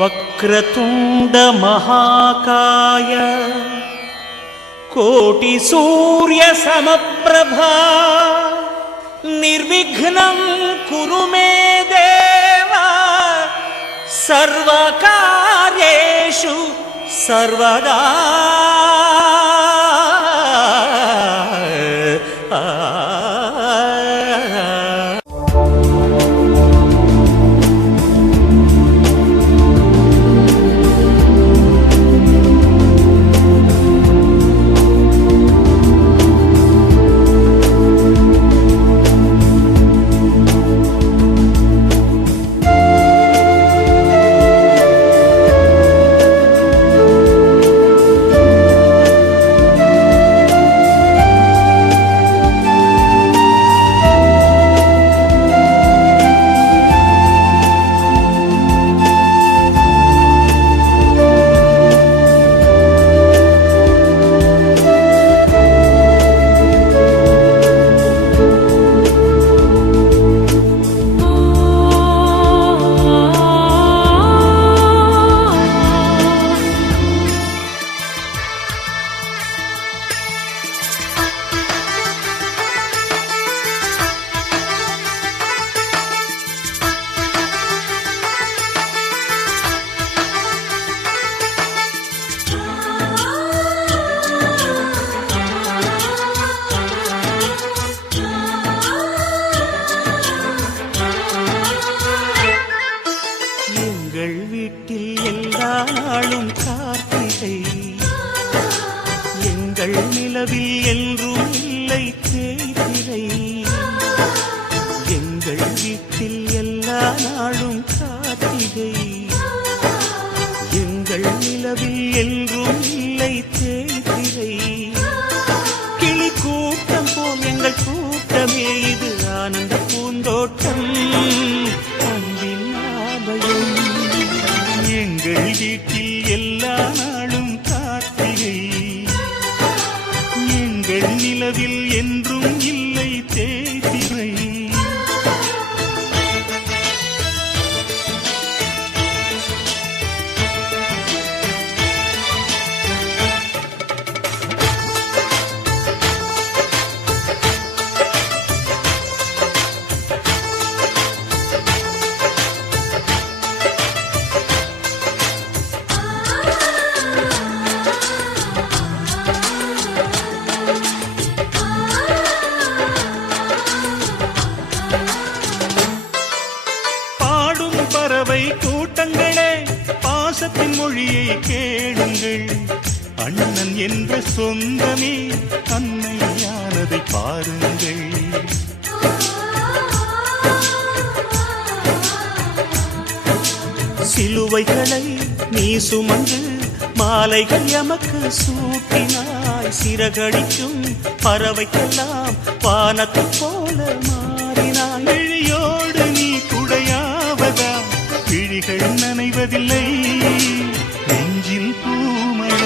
वक्रतुंड महाकाय कोटि सूर्य समप्रभा निर्विघ्नं कुरु मे देव सर्वकार्येषु सर्वदा। நிலவில் என்றும் இல்லை தேய்பிறை எங்கள் வீட்டில் எல்லா நாளும் கார்த்திகை எங்கள் நிலவில் என்றும் இல்லை தேய்பிறை கிளி கூட்டம் போல் எங்கள் கூட்டமே இது ஆனந்த பூந்தோட்டம் அன்பின் ஆலயம் எங்கள் வீட்டில் எல்லா நாளும் கார்த்திகை எங்கள் நிலவில் என்றும் இல்லை தேய்பிறை. பறவை கூட்டங்களே பாசத்தின் மொழியை கேளுங்கள் அண்ணன் என்ற சொந்தமே அன்னையானதை பாருங்கள் சிலுவைகளை நீ சுமந்து மாலைகள் எமக்கு சூட்டினாய் சிறகடிக்கும் பறவைக்கெல்லாம் வானத்தை போல மாறினாய் எழியோடு நீ குடையாவதா விழிகள் நனைவதில்லை நெஞ்சில் பூமழை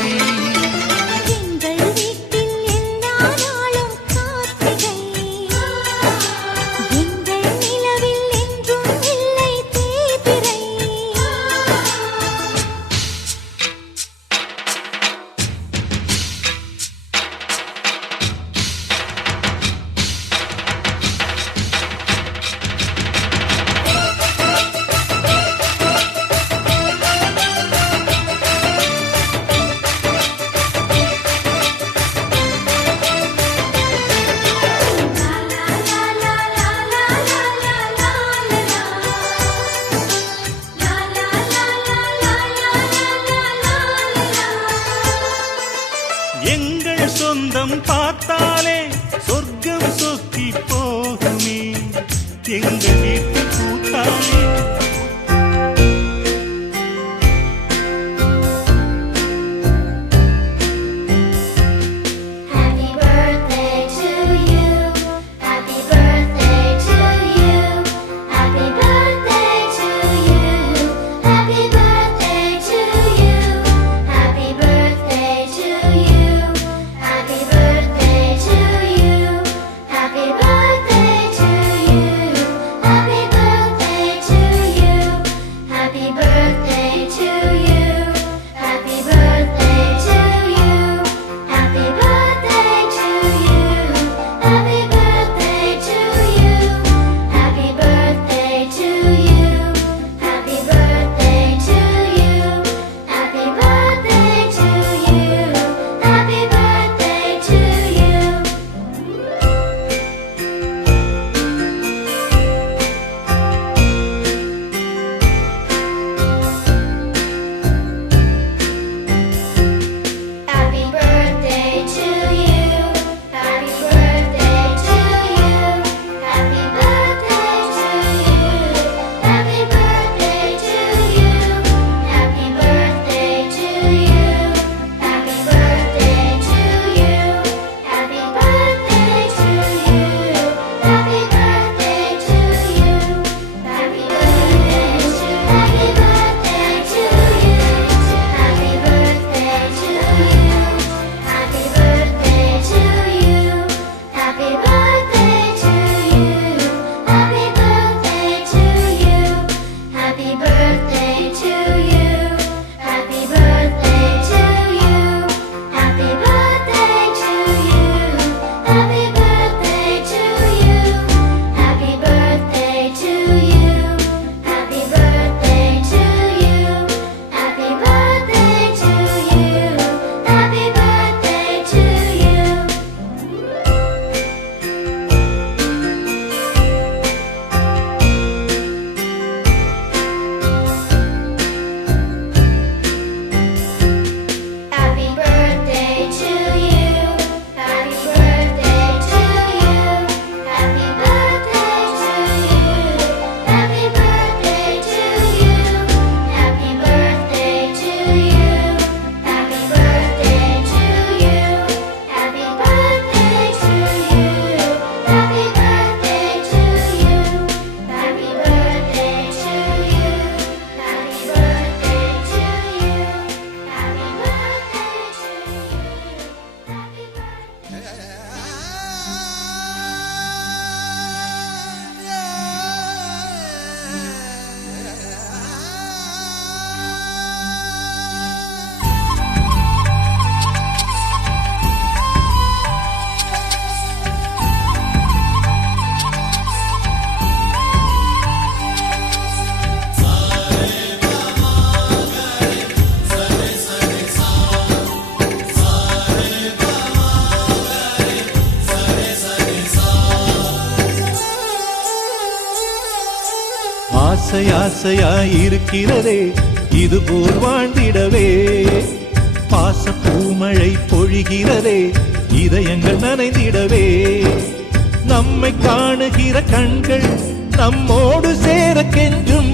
ஆசை ஆசையாய் இருக்கிறதே இதுபோல் வாழ்ந்திடவே பாச பூமழை பொழிகிறதே இதயங்கள் நனைந்திடவே நம்மை காணுகிற கண்கள் நம்மோடு சேர கெஞ்சும்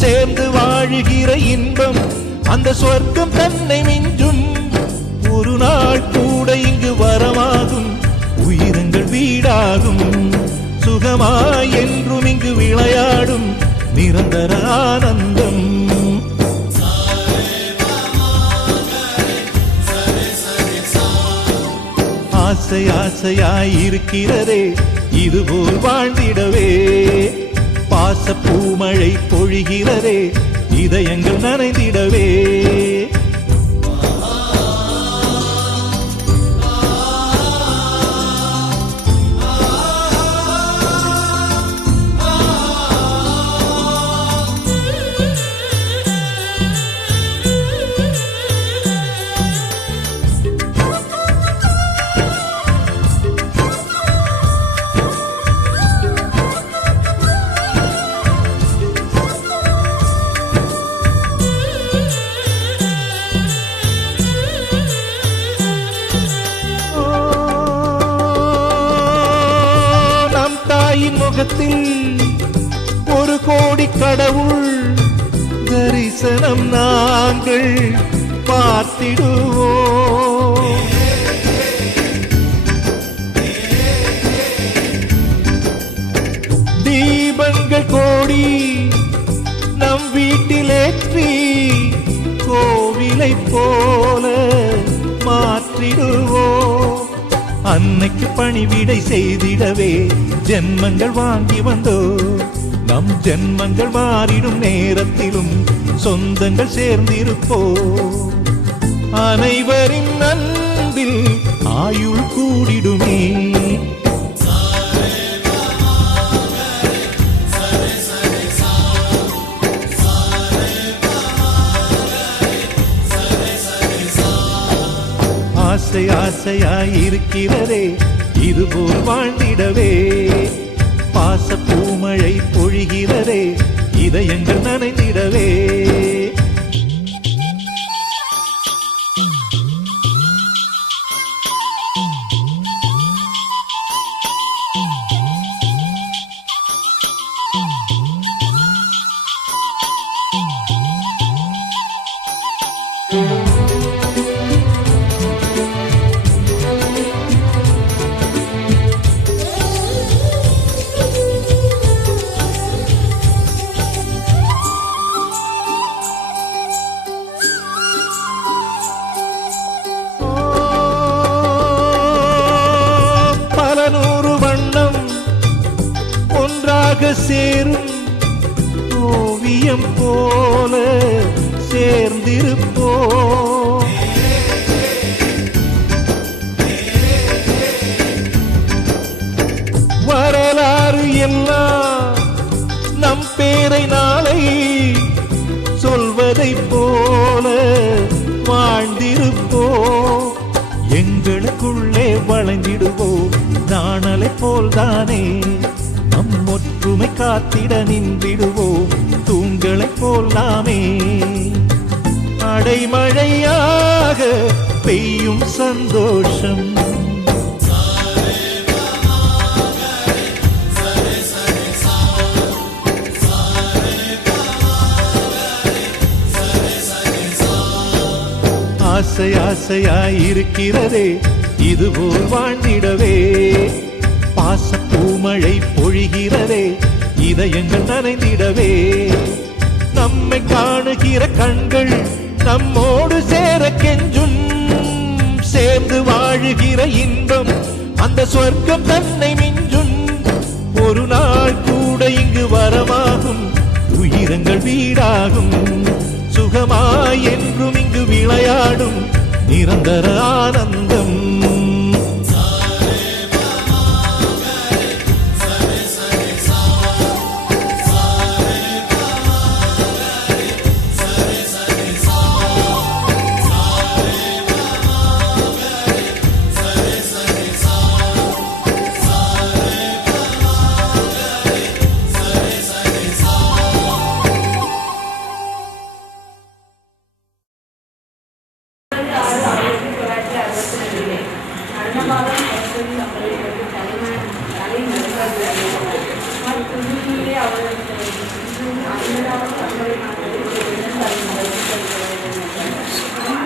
சேர்ந்து வாழுகிற இன்பம் அந்த சொர்க்கம் தன்னை மிஞ்சும் ஒரு நாள் கூட இங்கு வரமாகும் உயிரங்கள் வீடாகும் சுகமாய் என்றும் இங்கு விளையாடும் நிரந்தர ஆனந்தம் ஆசை ஆசையாய் இருக்கிறதே இதுபோல் வாழ்ந்திடவே பாச பூமழை பொழிகிறதே இதயங்கள் நனைந்திடவே முகத்தில் ஒரு கோடி கடவுள் தரிசனம் நாங்கள் பார்த்திடுவோம் தீபங்கள் கோடி நம் வீட்டிலேற்றி கோவிலை போல மாற்றிடுவோம் அன்னைக்கு பணிவிடை செய்திடவே ஜென்மங்கள் வாங்கி வந்தோ நம் ஜென்மங்கள் மாறிடும் நேரத்திலும் சொந்தங்கள் சேர்ந்திருப்போ அனைவரின் அன்பில் ஆயுள் கூடிடுமே ஆசை ஆசையாய் இருக்கிறதே இதுபோல் வாழ்ந்திடவே பாச பூமழை பொழிகிறதே இதயங்கள் நனைந்திடவே சேரும் ஓவியம் போல சேர்ந்திருப்போ வரலாறு எல்லாம் நம் பேரை நாளை சொல்வதை போல வாழ்ந்திருப்போ எங்களுக்குள்ளே வளைந்திடுவோம் நாணலை போல்தானே நம் ஒற்றுமை காத்திட நின்றிடுவோம் தூண்களைப் போல் நாமே அடைமழையாக பெய்யும் சந்தோஷம் ஆசை ஆசையாய் இருக்கிறதே இதுபோல் வாழ்ந்திடவே பாச பூமழை பொழிகிறதே இதயங்கள் நனைந்திடவே நம்மை காணுகிற கண்கள் நம்மோடு சேர கெஞ்சும் சேர்ந்து வாழுகிற இன்பம் அந்த சொர்க்கம் தன்னை மிஞ்சும் ஒரு நாள் கூட இங்கு வரமாகும் உயிரங்கள் வீடாகும் சுகமாய் என்றும் இங்கு விளையாடும் நிரந்தர ஆனந்தம்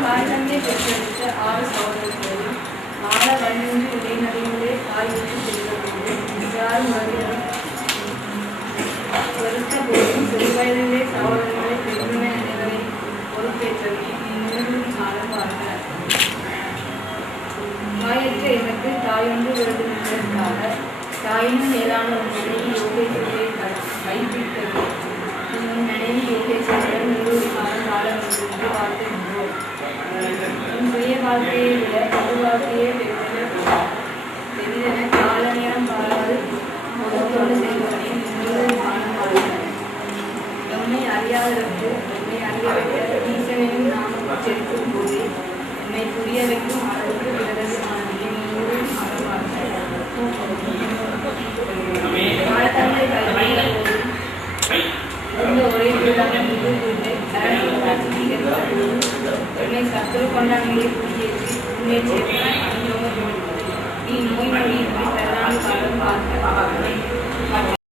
தாய் தந்தை பெற்றெடுத்த 6 சகோதரர்களில் மாட வழியின்றி இடைநடைகளே தாய் விட்டு செல்வது யாரும் வருகிறோம் வருத்த போதும் சிறுவயதிலே சகோதரர்களை பெருமை அனைவரை பொறுப்பேற்றவை இந்நூறு காலம் பார்க்க தாயற்ற எனக்கு தாயொன்று வருவதற்காக தாயினும் மேலான ஒரு மனைவி யோகேஸ்வரியை கைப்பிட்டது உன் மனைவி யோகேஸ்வரன் 100 காலம் காலம் என்று வாழ்த்துகின்றோம் உன் சுய வாழ்க்கையை விட பொது வாழ்க்கையே பெரிதென கால நேரம் பாராது பொதுத்தோடு செய்வதே 100 காலம் வாழ்க எம்மை அறியாததற்கு எம்மை அறிய வைக்க ஈசனையும் நாம் செலுத்தும் போதே எம்மை புரிய வைக்கும் அளவுக்கு பிறகு ஒரே சத்துரு கொண்டாடியை குடியேற்றி முன்னேற்றி நீ நோய் நொடி பிரதான காலம் பார்க்க